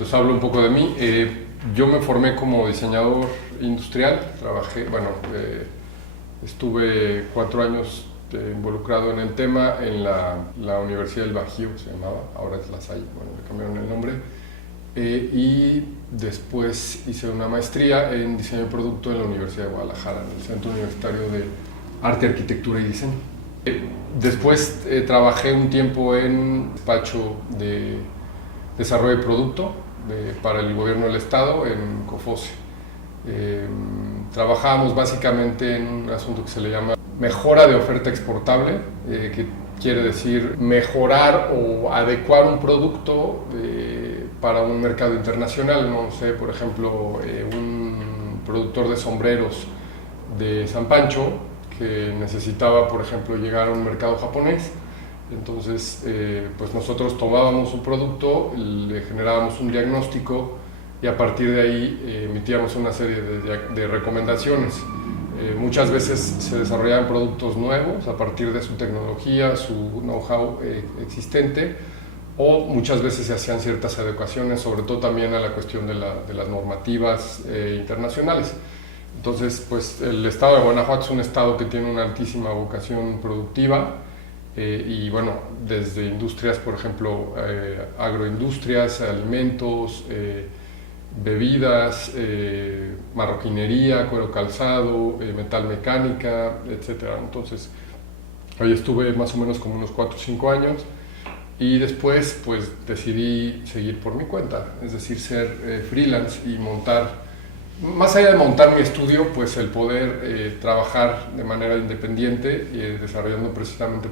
Entonces hablo un poco de mí. Yo me formé como diseñador industrial, estuve 4 años involucrado en el tema en la Universidad del Bajío, se llamaba, ahora es La Salle, bueno, le cambiaron el nombre. Y después hice una maestría en diseño de producto en la Universidad de Guadalajara, en el Centro Universitario de Arte, Arquitectura y Diseño. Después trabajé un tiempo en despacho de desarrollo de producto para el gobierno del estado en COFOSE. Trabajábamos básicamente en un asunto que se le llama mejora de oferta exportable, que quiere decir mejorar o adecuar un producto para un mercado internacional. No sé, por ejemplo, un productor de sombreros de San Pancho que necesitaba, por ejemplo, llegar a un mercado japonés. Entonces, pues nosotros tomábamos un producto, le generábamos un diagnóstico y a partir de ahí emitíamos una serie de recomendaciones. Muchas veces se desarrollaban productos nuevos a partir de su tecnología, su know-how existente, o muchas veces se hacían ciertas adecuaciones, sobre todo también a la cuestión de las normativas internacionales. Entonces, pues el estado de Guanajuato es un estado que tiene una altísima vocación productiva, y bueno, desde industrias, por ejemplo, agroindustrias, alimentos, bebidas, marroquinería, cuero calzado, metal mecánica, etc. Entonces, ahí estuve más o menos como unos 4 o 5 años y después pues decidí seguir por mi cuenta, es decir, ser freelance y montar, más allá de montar mi estudio, pues el poder trabajar de manera independiente, desarrollando precisamente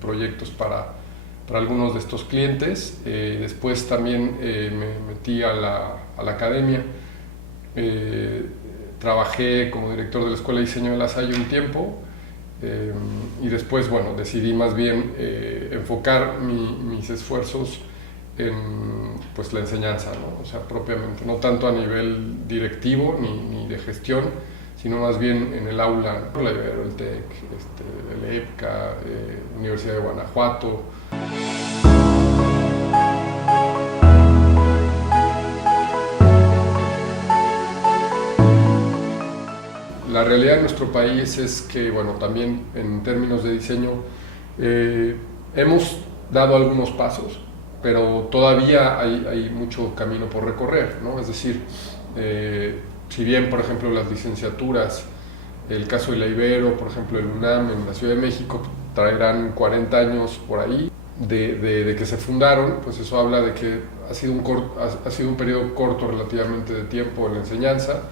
proyectos para algunos de estos clientes. Después también me metí a la academia. Trabajé como director de la Escuela de Diseño de La Salle un tiempo, y después, bueno, decidí más bien enfocar mis esfuerzos en pues, la enseñanza, ¿no? O sea, propiamente, no tanto a nivel directivo ni de gestión, sino más bien en el aula, ¿no? La Ibero, el TEC, el EPCA, Universidad de Guanajuato. La realidad de nuestro país es que, bueno, también en términos de diseño hemos dado algunos pasos, pero todavía hay mucho camino por recorrer, ¿no? Es decir, si bien, por ejemplo, las licenciaturas, el caso de la Ibero, por ejemplo, el UNAM en la Ciudad de México, traerán 40 años por ahí de que se fundaron, pues eso habla de que ha sido un periodo corto relativamente de tiempo en la enseñanza.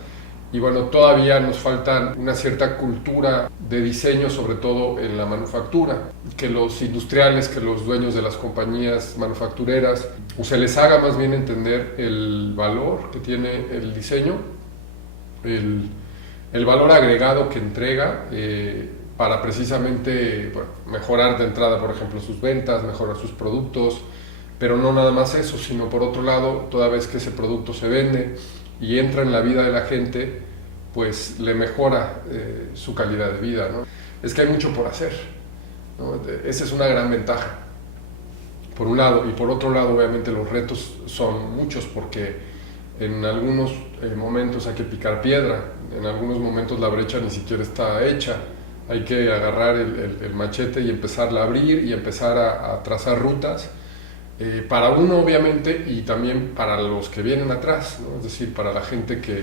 Y bueno, todavía nos falta una cierta cultura de diseño, sobre todo en la manufactura, que los industriales, que los dueños de las compañías manufactureras, o se les haga más bien entender el valor que tiene el diseño, el valor agregado que entrega para precisamente, bueno, mejorar de entrada, por ejemplo, sus ventas, mejorar sus productos, pero no nada más eso, sino por otro lado, toda vez que ese producto se vende y entra en la vida de la gente, pues le mejora su calidad de vida, ¿no? Es que hay mucho por hacer, ¿no? Esa es una gran ventaja, por un lado, y por otro lado, obviamente los retos son muchos, porque en algunos momentos hay que picar piedra, en algunos momentos la brecha ni siquiera está hecha, hay que agarrar el machete y empezarla a abrir y empezar a trazar rutas, para uno obviamente y también para los que vienen atrás, ¿no? Es decir, para la gente que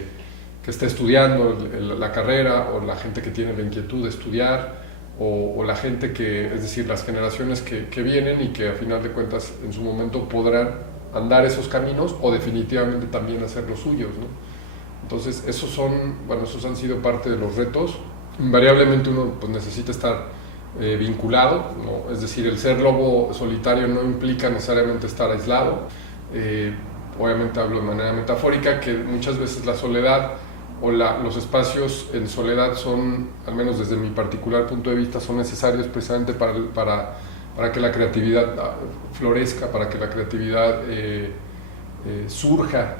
está estudiando la carrera, o la gente que tiene la inquietud de estudiar, o la gente es decir, las generaciones que vienen y que a final de cuentas en su momento podrán andar esos caminos o definitivamente también hacer los suyos, ¿no? Entonces esos han sido parte de los retos. Invariablemente uno pues, necesita estar vinculado, ¿no? Es decir, el ser lobo solitario no implica necesariamente estar aislado. Obviamente hablo de manera metafórica, que muchas veces la soledad o los espacios en soledad son, al menos desde mi particular punto de vista, son necesarios precisamente para que la creatividad florezca, para que la creatividad surja.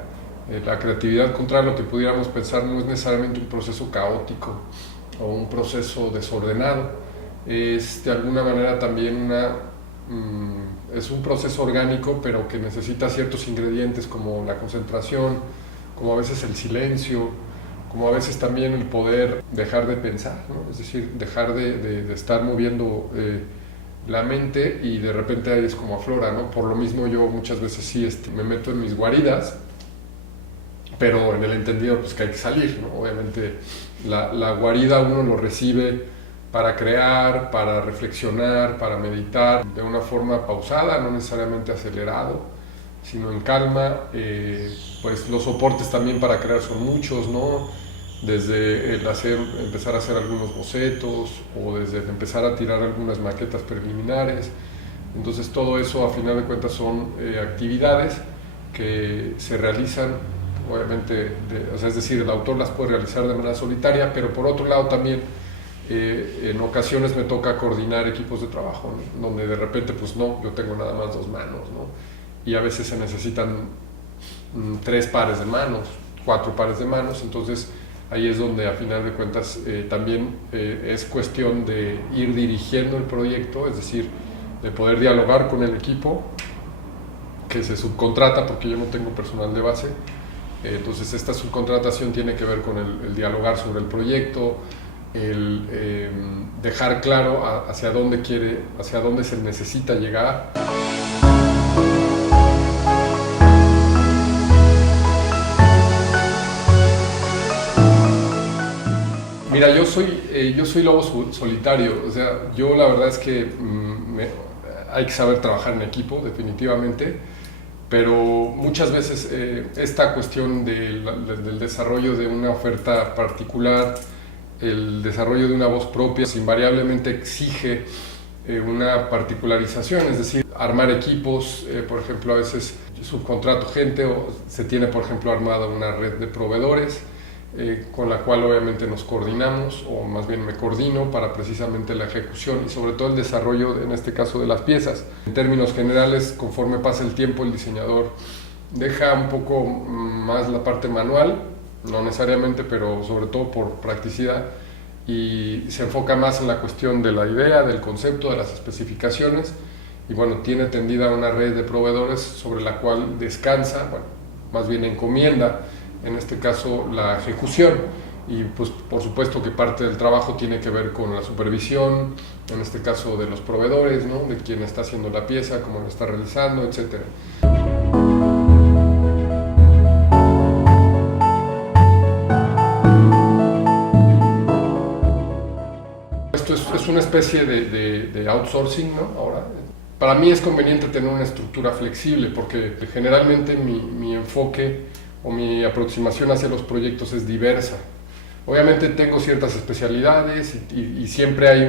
La creatividad, contrario a lo que pudiéramos pensar, no es necesariamente un proceso caótico o un proceso desordenado, es de alguna manera también es un proceso orgánico, pero que necesita ciertos ingredientes como la concentración, como a veces el silencio, como a veces también el poder dejar de pensar, ¿no? Es decir, dejar de estar moviendo la mente y de repente ahí es como aflora, ¿no? Por lo mismo yo muchas veces sí me meto en mis guaridas, pero en el entendido pues que hay que salir, ¿no? Obviamente la guarida uno lo recibe para crear, para reflexionar, para meditar de una forma pausada, no necesariamente acelerado, sino en calma. Pues los soportes también para crear son muchos, ¿no? Desde empezar a hacer algunos bocetos o desde empezar a tirar algunas maquetas preliminares. Entonces todo eso a final de cuentas son actividades que se realizan obviamente, o sea, es decir, el autor las puede realizar de manera solitaria, pero por otro lado también en ocasiones me toca coordinar equipos de trabajo, ¿no? Donde de repente pues no, yo tengo nada más 2 manos, ¿no? Y a veces se necesitan 3 pares de manos, 4 pares de manos, entonces ahí es donde a final de cuentas también es cuestión de ir dirigiendo el proyecto, es decir, de poder dialogar con el equipo que se subcontrata, porque yo no tengo personal de base. Entonces esta subcontratación tiene que ver con el dialogar sobre el proyecto, el dejar claro hacia dónde se necesita llegar. Mira, yo soy lobo solitario, o sea, yo la verdad es que hay que saber trabajar en equipo, definitivamente, pero muchas veces esta cuestión del desarrollo de una oferta particular, el desarrollo de una voz propia, invariablemente exige una particularización, es decir, armar equipos, por ejemplo, a veces subcontrato gente o se tiene, por ejemplo, armada una red de proveedores con la cual obviamente nos coordinamos, o más bien me coordino para precisamente la ejecución y sobre todo el desarrollo, en este caso, de las piezas. En términos generales, conforme pasa el tiempo, el diseñador deja un poco más la parte manual, no necesariamente, pero sobre todo por practicidad, y se enfoca más en la cuestión de la idea, del concepto, de las especificaciones, y bueno, tiene tendida una red de proveedores sobre la cual descansa, bueno, más bien encomienda, en este caso, la ejecución. Y pues por supuesto que parte del trabajo tiene que ver con la supervisión, en este caso de los proveedores, ¿no? De quién está haciendo la pieza, cómo lo está realizando, etc. Esto es una especie de outsourcing, ¿no? Ahora, para mí es conveniente tener una estructura flexible porque generalmente mi enfoque o mi aproximación hacia los proyectos es diversa. Obviamente tengo ciertas especialidades y siempre hay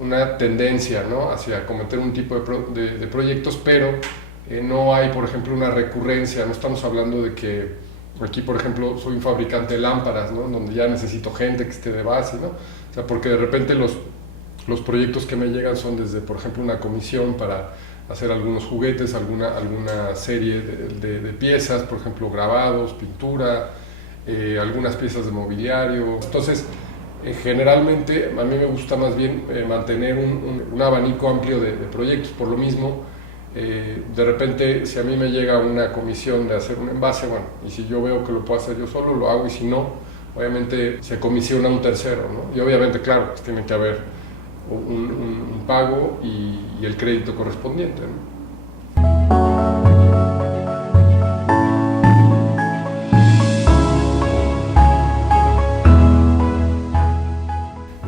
una tendencia, ¿no? Hacia cometer un tipo de proyectos, pero no hay, por ejemplo, una recurrencia. No estamos hablando de que aquí, por ejemplo, soy un fabricante de lámparas, ¿no? Donde ya necesito gente que esté de base, ¿no? O sea, porque de repente los proyectos que me llegan son desde, por ejemplo, una comisión para hacer algunos juguetes, alguna serie de piezas, por ejemplo, grabados, pintura, algunas piezas de mobiliario. Entonces, generalmente a mí me gusta más bien mantener un abanico amplio de proyectos. Por lo mismo, de repente, si a mí me llega una comisión de hacer un envase, bueno, y si yo veo que lo puedo hacer yo solo, lo hago, y si no, obviamente se comisiona un tercero, ¿no? Y obviamente, claro, pues tiene que haber un pago y el crédito correspondiente, ¿no?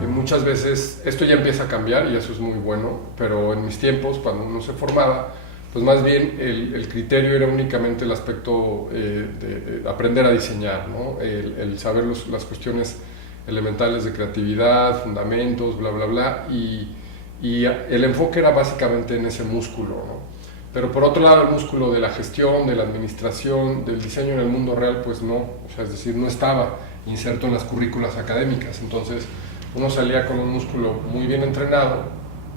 Muchas veces esto ya empieza a cambiar y eso es muy bueno, pero en mis tiempos, cuando uno se formaba, pues más bien el criterio era únicamente el aspecto de aprender a diseñar, ¿no? El saber las cuestiones elementales de creatividad, fundamentos, bla, bla, bla, y el enfoque era básicamente en ese músculo, ¿no? Pero por otro lado, el músculo de la gestión, de la administración, del diseño en el mundo real, pues no, o sea, es decir, no estaba inserto en las currículas académicas. Entonces uno salía con un músculo muy bien entrenado,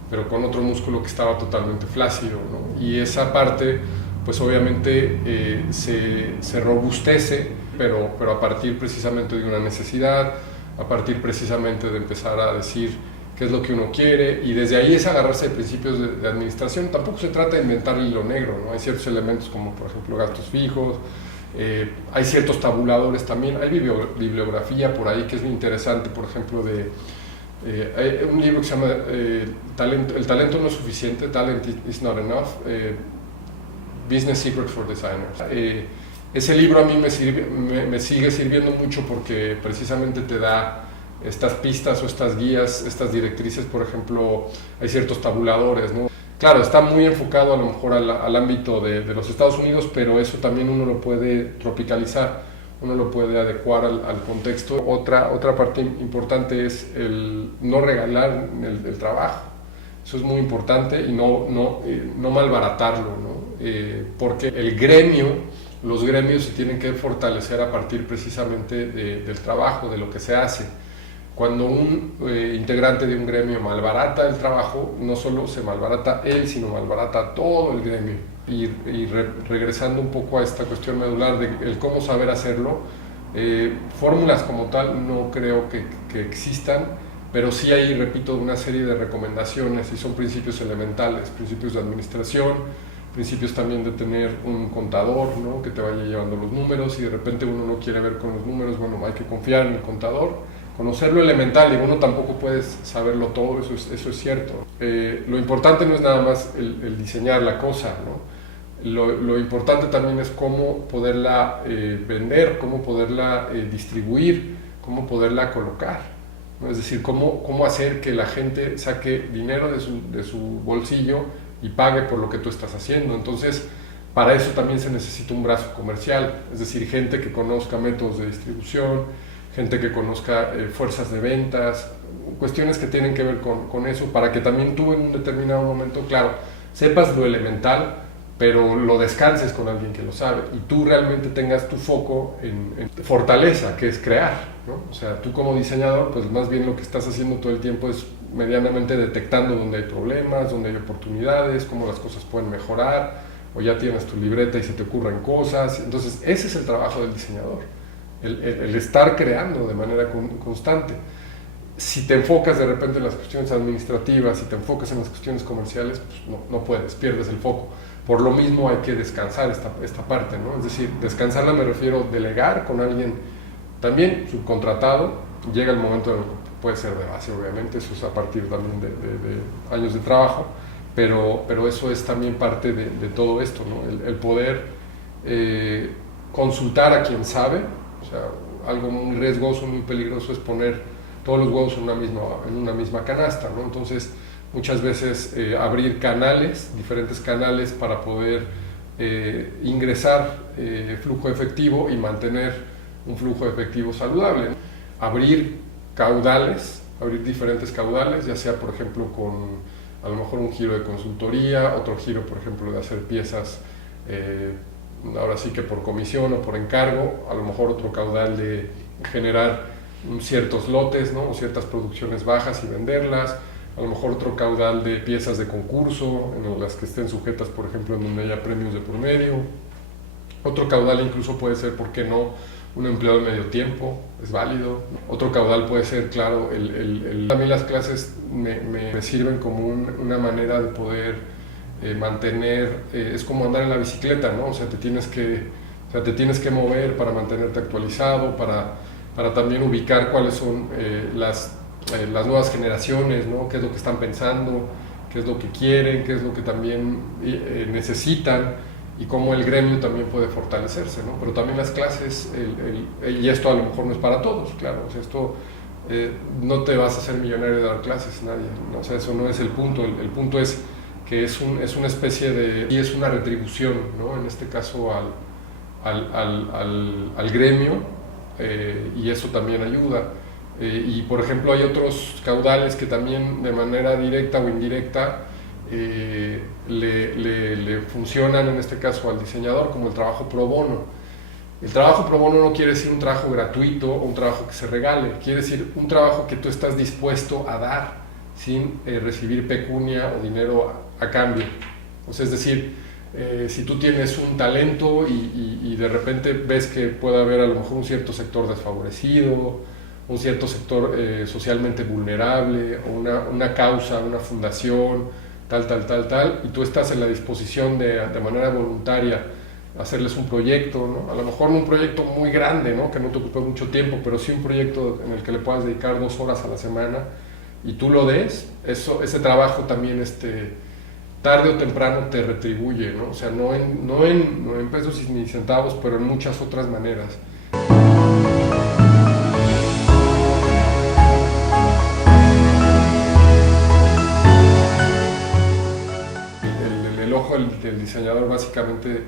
pero con otro músculo que estaba totalmente flácido, ¿no? Y esa parte, pues obviamente se robustece, pero a partir precisamente de una necesidad, a partir precisamente de empezar a decir qué es lo que uno quiere, y desde ahí es agarrarse de principios de administración. Tampoco se trata de inventar el hilo negro, ¿no? Hay ciertos elementos como por ejemplo gastos fijos, hay ciertos tabuladores también, hay bibliografía por ahí que es muy interesante, por ejemplo hay un libro que se llama El talento no es suficiente, Talent is not enough, Business Secrets for Designers. Ese libro a mí me sigue sirviendo mucho porque precisamente te da estas pistas o estas guías, estas directrices. Por ejemplo, hay ciertos tabuladores, ¿no? Claro, está muy enfocado a lo mejor al ámbito de los Estados Unidos, pero eso también uno lo puede tropicalizar, uno lo puede adecuar al contexto. Otra parte importante es el no regalar el trabajo. Eso es muy importante, y no malbaratarlo, ¿no? Porque los gremios se tienen que fortalecer a partir precisamente del trabajo, de lo que se hace. Cuando un integrante de un gremio malbarata el trabajo, no solo se malbarata él, sino malbarata todo el gremio. Y regresando un poco a esta cuestión medular de el cómo saber hacerlo, fórmulas como tal no creo que existan, pero sí hay, repito, una serie de recomendaciones, y son principios elementales, principios de administración, principios también de tener un contador, ¿no? Que te vaya llevando los números. Si de repente uno no quiere ver con los números, bueno, hay que confiar en el contador, conocer lo elemental, y uno tampoco puede saberlo todo, eso es cierto. Lo importante no es nada más el diseñar la cosa, ¿no? Lo importante también es cómo poderla vender, cómo poderla distribuir, cómo poderla colocar, ¿no? Es decir, cómo hacer que la gente saque dinero de su bolsillo y pague por lo que tú estás haciendo. Entonces, para eso también se necesita un brazo comercial, es decir, gente que conozca métodos de distribución, gente que conozca fuerzas de ventas, cuestiones que tienen que ver con eso, para que también tú en un determinado momento, claro, sepas lo elemental, pero lo descanses con alguien que lo sabe, y tú realmente tengas tu foco en fortaleza, que es crear, ¿no? O sea, tú como diseñador, pues más bien lo que estás haciendo todo el tiempo es medianamente detectando dónde hay problemas, dónde hay oportunidades, cómo las cosas pueden mejorar, o ya tienes tu libreta y se te ocurren cosas. Entonces ese es el trabajo del diseñador, el estar creando de manera constante. Si te enfocas de repente en las cuestiones administrativas, si te enfocas en las cuestiones comerciales, pues no puedes, pierdes el foco. Por lo mismo hay que descansar esta parte, ¿no? Es decir, descansarla me refiero a delegar con alguien también subcontratado. Llega el momento en el que puede ser de base, obviamente, eso es a partir también de años de trabajo, pero eso es también parte de todo esto, ¿no? El poder consultar a quien sabe. O sea, algo muy riesgoso, muy peligroso es poner todos los huevos en una misma canasta, ¿no? Entonces, muchas veces abrir diferentes canales para poder ingresar flujo efectivo y mantener un flujo efectivo saludable, ¿no? Abrir diferentes caudales, ya sea por ejemplo con a lo mejor un giro de consultoría, otro giro por ejemplo de hacer piezas ahora sí que por comisión o por encargo, a lo mejor otro caudal de generar ciertos lotes, ¿no? O ciertas producciones bajas y venderlas, a lo mejor otro caudal de piezas de concurso, en las que estén sujetas, por ejemplo, en donde haya premios de por medio. Otro caudal incluso puede ser, ¿por qué no?, un empleado de medio tiempo, es válido. Otro caudal puede ser, claro, también las clases me sirven como una manera de poder mantener, es como andar en la bicicleta, ¿no? O sea, te tienes que mover para mantenerte actualizado, para también ubicar cuáles son las nuevas generaciones, ¿no? Qué es lo que están pensando, qué es lo que quieren, qué es lo que también necesitan, y cómo el gremio también puede fortalecerse, ¿no? Pero también las clases, y esto a lo mejor no es para todos, claro, o sea, esto no te vas a hacer millonario de dar clases, nadie, ¿no? O sea, eso no es el punto. El punto es que es una especie y es una retribución, ¿no? En este caso al gremio, y eso también ayuda. Y por ejemplo hay otros caudales que también de manera directa o indirecta le funcionan, en este caso al diseñador, como el trabajo pro bono. El trabajo pro bono no quiere decir un trabajo gratuito o un trabajo que se regale, quiere decir un trabajo que tú estás dispuesto a dar sin recibir pecunia o dinero a cambio. O sea, es decir, si tú tienes un talento y de repente ves que puede haber a lo mejor un cierto sector desfavorecido, un cierto sector socialmente vulnerable, o una causa, una fundación, tal, y tú estás en la disposición de manera voluntaria hacerles un proyecto, ¿no? A lo mejor no un proyecto muy grande, ¿no? Que no te ocupe mucho tiempo, pero sí un proyecto en el que le puedas dedicar 2 horas a la semana y tú lo des, ese trabajo también tarde o temprano te retribuye, ¿no? O sea, no en pesos ni centavos, pero en muchas otras maneras. El ojo del diseñador básicamente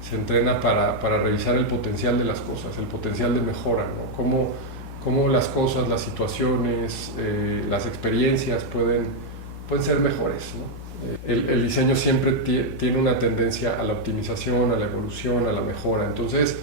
se entrena para revisar el potencial de las cosas, el potencial de mejora, ¿no? Cómo las cosas, las situaciones, las experiencias pueden ser mejores, ¿no? El diseño siempre tiene una tendencia a la optimización, a la evolución, a la mejora. Entonces,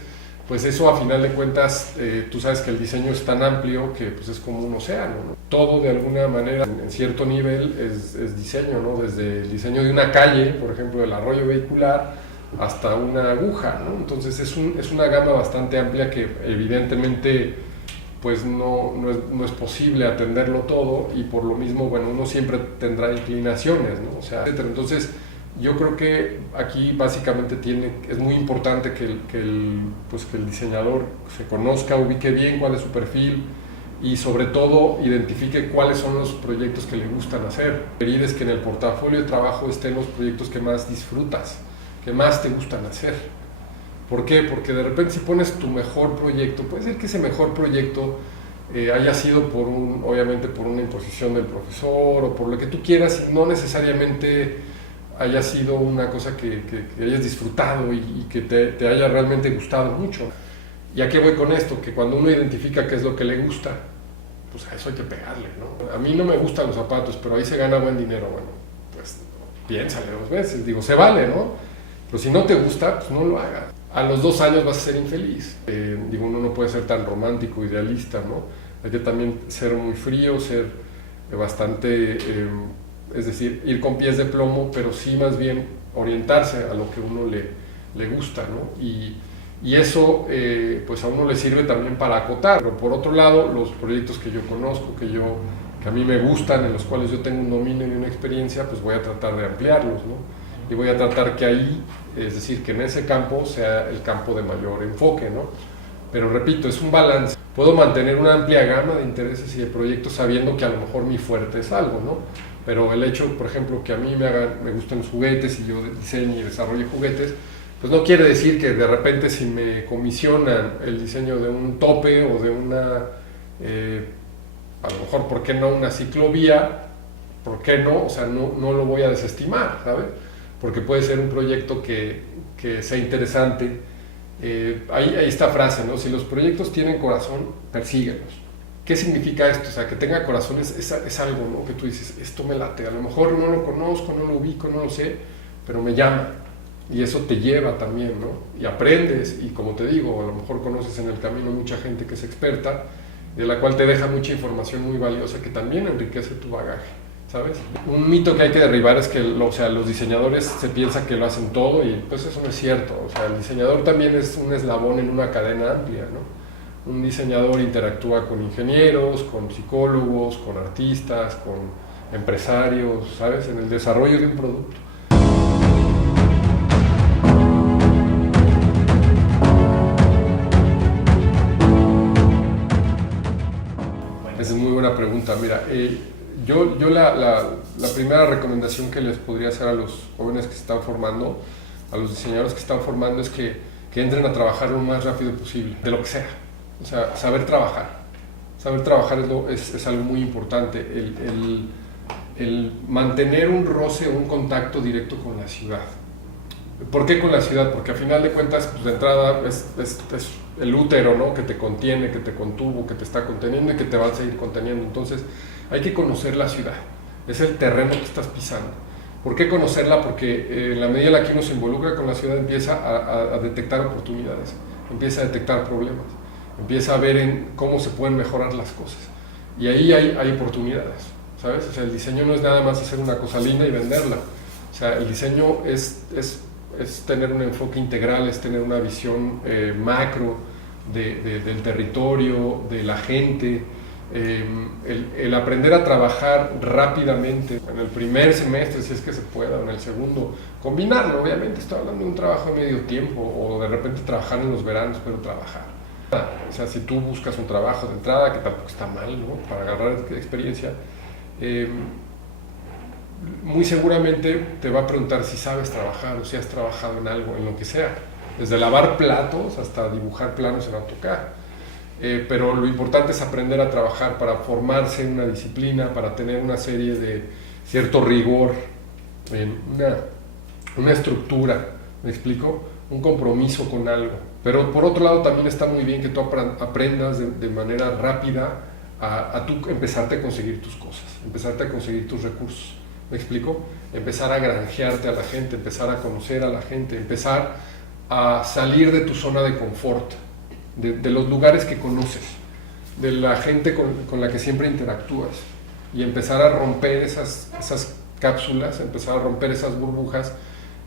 pues eso a final de cuentas, tú sabes que el diseño es tan amplio que pues es como un océano, ¿no? Todo de alguna manera, en cierto nivel, es diseño, ¿no? Desde el diseño de una calle, por ejemplo, el arroyo vehicular, hasta una aguja, ¿no? Entonces es una gama bastante amplia que evidentemente pues no es posible atenderlo todo, y por lo mismo, bueno, uno siempre tendrá inclinaciones, ¿no? O sea, etcétera. Entonces, yo creo que aquí básicamente es muy importante que el diseñador se conozca, ubique bien cuál es su perfil y sobre todo identifique cuáles son los proyectos que le gustan hacer. Pedir es que en el portafolio de trabajo estén los proyectos que más disfrutas, que más te gustan hacer. ¿Por qué? Porque de repente si pones tu mejor proyecto, puede ser que ese mejor proyecto haya sido obviamente por una imposición del profesor o por lo que tú quieras, y no necesariamente haya sido una cosa que hayas disfrutado y que te haya realmente gustado mucho. ¿Y a qué voy con esto? Que cuando uno identifica qué es lo que le gusta, pues a eso hay que pegarle, ¿no? A mí no me gustan los zapatos, pero ahí se gana buen dinero. Bueno, pues piénsale 2 veces, digo, se vale, ¿no? Pero si no te gusta, pues no lo hagas. A los 2 años vas a ser infeliz. Digo, uno no puede ser tan romántico, idealista, ¿no? Hay que también ser muy frío, ser bastante, es decir, ir con pies de plomo, pero sí más bien orientarse a lo que uno le gusta, ¿no? Y eso pues a uno le sirve también para acotar. Pero por otro lado, los proyectos que yo conozco, que a mí me gustan, en los cuales yo tengo un dominio y una experiencia, pues voy a tratar de ampliarlos, ¿no? Y voy a tratar que ahí, es decir, que en ese campo sea el campo de mayor enfoque, ¿no? Pero repito, es un balance. Puedo mantener una amplia gama de intereses y de proyectos sabiendo que a lo mejor mi fuerte es algo, ¿no? Pero el hecho, por ejemplo, que a mí me gustan los juguetes y yo diseño y desarrollo juguetes, pues no quiere decir que de repente si me comisionan el diseño de un tope o de a lo mejor, ¿por qué no una ciclovía? ¿Por qué no? O sea, no lo voy a desestimar, ¿sabes? Porque puede ser un proyecto que sea interesante. Hay esta frase, ¿no? Si los proyectos tienen corazón, persíguelos. ¿Qué significa esto? O sea, que tenga corazón es algo, ¿no? Que tú dices, esto me late, a lo mejor no lo conozco, no lo ubico, no lo sé, pero me llama. Y eso te lleva también, ¿no? Y aprendes, y como te digo, a lo mejor conoces en el camino mucha gente que es experta, de la cual te deja mucha información muy valiosa que también enriquece tu bagaje, ¿sabes? Un mito que hay que derribar es que los diseñadores se piensan que lo hacen todo, y pues eso no es cierto. O sea, el diseñador también es un eslabón en una cadena amplia, ¿no? Un diseñador interactúa con ingenieros, con psicólogos, con artistas, con empresarios, ¿sabes? En el desarrollo de un producto. Esa es muy buena pregunta. Mira, yo la primera recomendación que les podría hacer a los jóvenes que se están formando, a los diseñadores que están formando, es que entren a trabajar lo más rápido posible, de lo que sea. O sea, saber trabajar. Saber trabajar es algo muy importante. El mantener un roce o un contacto directo con la ciudad. ¿Por qué con la ciudad? Porque a final de cuentas, pues de entrada es el útero, ¿no? Que te contiene, que te contuvo, que te está conteniendo y que te va a seguir conteniendo. Entonces hay que conocer la ciudad. Es el terreno que estás pisando. ¿Por qué conocerla? Porque en la medida en la que uno se involucra con la ciudad, empieza a detectar oportunidades, empieza a detectar problemas, empieza a ver en cómo se pueden mejorar las cosas. Y ahí hay oportunidades, ¿sabes? O sea, el diseño no es nada más hacer una cosa linda y venderla. O sea, el diseño es tener un enfoque integral, es tener una visión macro del territorio, de la gente, el aprender a trabajar rápidamente en el primer semestre, si es que se pueda, o en el segundo, combinarlo, obviamente estoy hablando de un trabajo de medio tiempo, o de repente trabajar en los veranos, pero trabajar. O sea, si tú buscas un trabajo de entrada, que tampoco está mal, ¿no? Para agarrar experiencia, muy seguramente te va a preguntar si sabes trabajar o si has trabajado en algo, en lo que sea, desde lavar platos hasta dibujar planos en AutoCAD. Pero lo importante es aprender a trabajar para formarse en una disciplina, para tener una serie de cierto rigor, una estructura, ¿me explico? Un compromiso con algo. Pero por otro lado también está muy bien que tú aprendas de manera rápida a tú empezarte a conseguir tus cosas, empezarte a conseguir tus recursos. ¿Me explico? Empezar a granjearte a la gente, empezar a conocer a la gente, empezar a salir de tu zona de confort, de los lugares que conoces, de la gente con la que siempre interactúas, y empezar a romper esas cápsulas, empezar a romper esas burbujas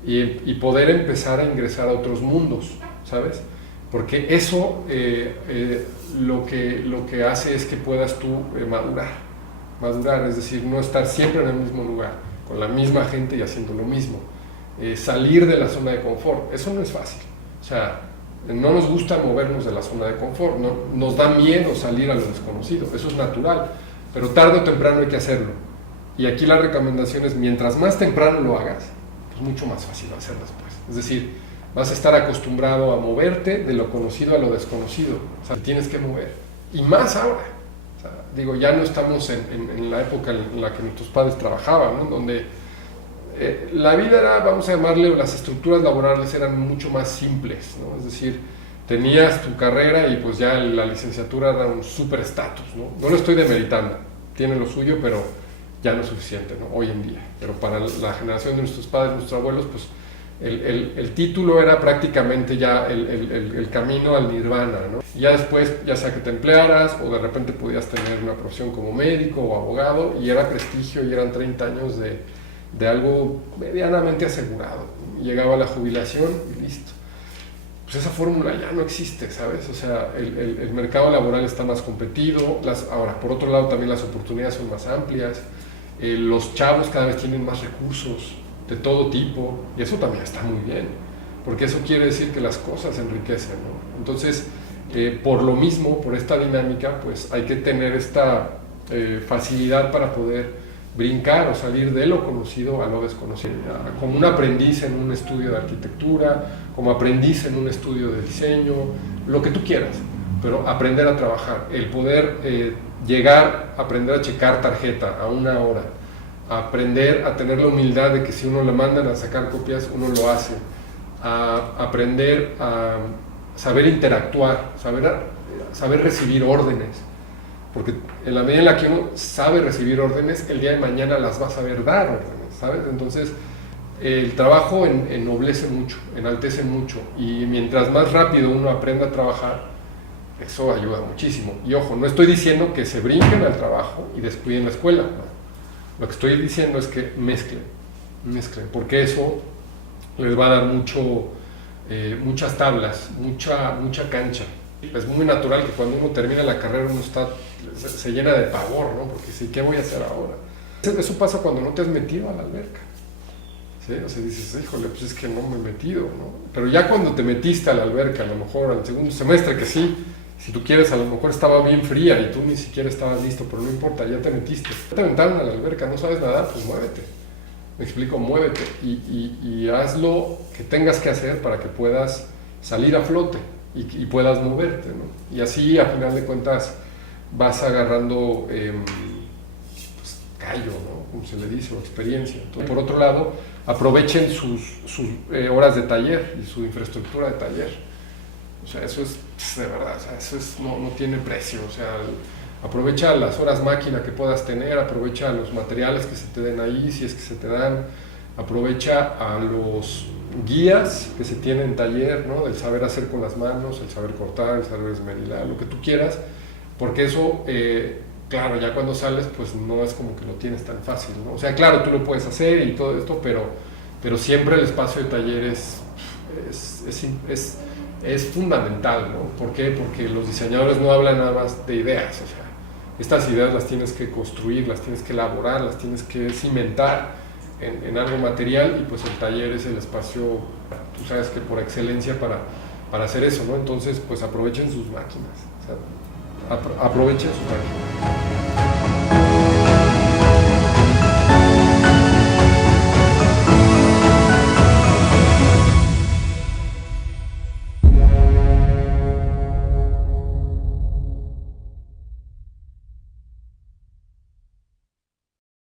y poder empezar a ingresar a otros mundos, ¿sabes? Porque eso lo que hace es que puedas tú madurar, es decir, no estar siempre en el mismo lugar, con la misma gente y haciendo lo mismo. Salir de la zona de confort, eso no es fácil. O sea, no nos gusta movernos de la zona de confort, no, nos da miedo salir a lo desconocido, eso es natural, pero tarde o temprano hay que hacerlo. Y aquí la recomendación es, mientras más temprano lo hagas, pues mucho más fácil va a ser después. Es decir, vas a estar acostumbrado a moverte de lo conocido a lo desconocido, o sea, tienes que mover, y más ahora. O sea, digo, ya no estamos en la época en la que nuestros padres trabajaban, ¿no? Donde la vida era, vamos a llamarle, las estructuras laborales eran mucho más simples, ¿no? Es decir, tenías tu carrera y pues ya la licenciatura era un súper estatus, ¿no? No lo estoy demeritando, tiene lo suyo, pero ya no es suficiente, ¿no? Hoy en día. Pero para la generación de nuestros padres, nuestros abuelos, pues el título era prácticamente ya el camino al nirvana, ¿no? Y ya después, ya sea que te emplearas o de repente podías tener una profesión como médico o abogado, y era prestigio y eran 30 años de algo medianamente asegurado. Llegaba la jubilación y listo. Pues esa fórmula ya no existe, ¿sabes? O sea, el mercado laboral está más competido. Ahora, por otro lado, también las oportunidades son más amplias. Los chavos cada vez tienen más recursos de todo tipo, y eso también está muy bien, porque eso quiere decir que las cosas se enriquecen, ¿no? Entonces, por lo mismo, por esta dinámica, pues hay que tener esta facilidad para poder brincar o salir de lo conocido a lo desconocido, como un aprendiz en un estudio de arquitectura, como aprendiz en un estudio de diseño, lo que tú quieras, pero aprender a trabajar, el poder llegar, aprender a checar tarjeta a una hora, aprender a tener la humildad de que si uno le mandan a sacar copias, uno lo hace, a aprender a saber interactuar, saber recibir órdenes, porque en la medida en la que uno sabe recibir órdenes, el día de mañana las va a saber dar órdenes, ¿sabes? Entonces, el trabajo ennoblece mucho, enaltece mucho, y mientras más rápido uno aprenda a trabajar, eso ayuda muchísimo. Y ojo, no estoy diciendo que se brinquen al trabajo y descuiden la escuela, ¿no? Lo que estoy diciendo es que mezclen, porque eso les va a dar muchas tablas, mucha cancha. Es muy natural que cuando uno termina la carrera uno se llena de pavor, ¿no? Porque sí, ¿qué voy a hacer ahora? Eso pasa cuando no te has metido a la alberca, ¿sí? O sea, dices, híjole, pues es que no me he metido, ¿no? Pero ya cuando te metiste a la alberca, a lo mejor al segundo semestre, que sí, si tú quieres, a lo mejor estaba bien fría y tú ni siquiera estabas listo, pero no importa, ya te metiste. Te aventaron a la alberca, no sabes nadar, pues muévete. Me explico, muévete y haz lo que tengas que hacer para que puedas salir a flote y puedas moverte, ¿no? Y así, a final de cuentas, vas agarrando pues, callo, ¿no? Como se le dice, o experiencia. Entonces, por otro lado, aprovechen sus horas de taller y su infraestructura de taller. O sea, eso es de verdad, o sea, eso no tiene precio. O sea, aprovecha las horas máquina que puedas tener, aprovecha los materiales que se te den ahí, si es que se te dan, aprovecha a los guías que se tienen en taller, ¿no? El saber hacer con las manos, el saber cortar, el saber esmerilar, lo que tú quieras, porque eso, claro, ya cuando sales, pues no es como que lo tienes tan fácil, ¿no? O sea, claro, tú lo puedes hacer y todo esto, pero siempre el espacio de taller es fundamental, ¿no? ¿Por qué? Porque los diseñadores no hablan nada más de ideas, o sea, estas ideas las tienes que construir, las tienes que elaborar, las tienes que cimentar en algo material, y pues el taller es el espacio, tú sabes que por excelencia para hacer eso, ¿no? Entonces pues aprovechen sus máquinas, o sea, aprovechen sus máquinas.